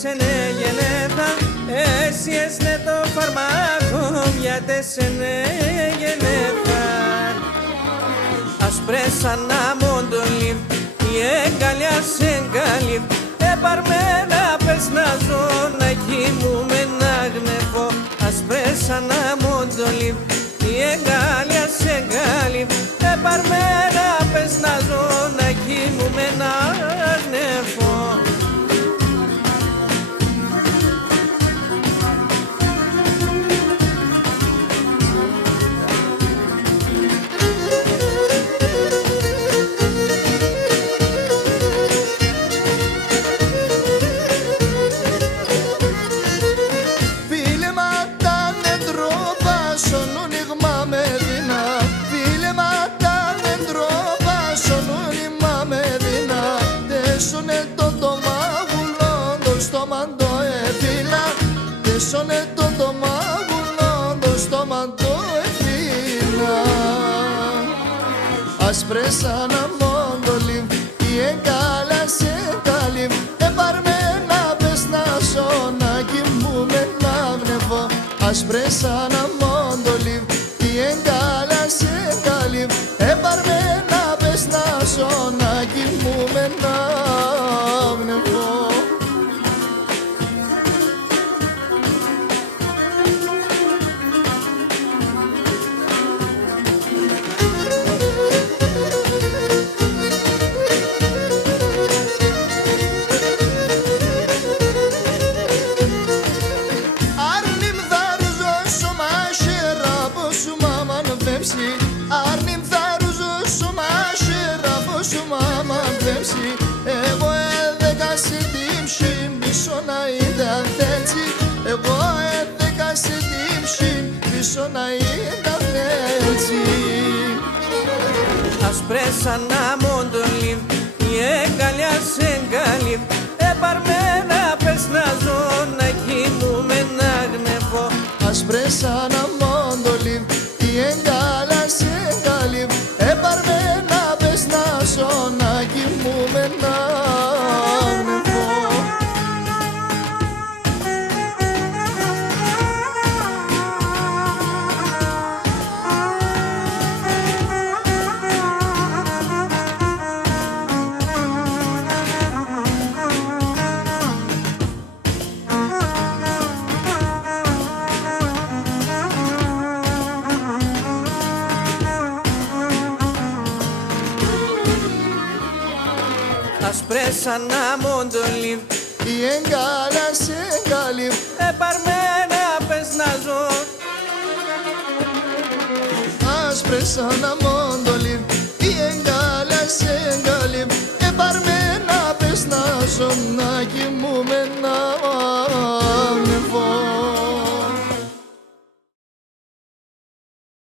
σε ναι γενέθα, εσύ έσνε το φαρμάκο, γιατί σε ναι γενέθα. Ασπρέσα να μοντολίβ, η εγκαλιά σε εγκαλίβ, επαρμένα πες να ζω, να κοιμούμε να γνεφώ. Ασπρέσα να μοντολίβ, η εγκαλιά σε εγκαλίβ, επαρμένα πες να ζω, να κοιμούμε να γνεφώ. Σώνε το μάγουλο, το στόμα το εφήνα. Ασπρέσα να μοντολίβ, η εγκάλα σε καλύβ, επαρμένα πες να ζω, να κοιμούμε να γνευώ. Ασπρέσα να μοντολίβ, η εγκάλα σε καλύβ, επαρμένα πες να ζω, να κοιμούμε να γνευώ. Άρνημ θα ρουζούσου μάχερα πως σου μάμα πέμψει. Εγώ έδεκα σε τύμψη πίσω να ήταν έτσι. Εγώ έδεκα σε τύμψη πίσω να ήταν έτσι. Ασπρέσα να μοντολίβ, η εγκαλιά σε εγκαλίβ, επαρμένα πες να ζω, να κοιμούμε να γνεφώ. Ασπρέσα να μοντολίβ, η εγκάλα σε καλύβ, επαρμένα πες να ζω, να κοιμούμε να γνευώ. Ασπρέσα να μοντολίβ, η εγκάλα σε καλύβ, επαρμένα πες να ζω. Ασπρέσα να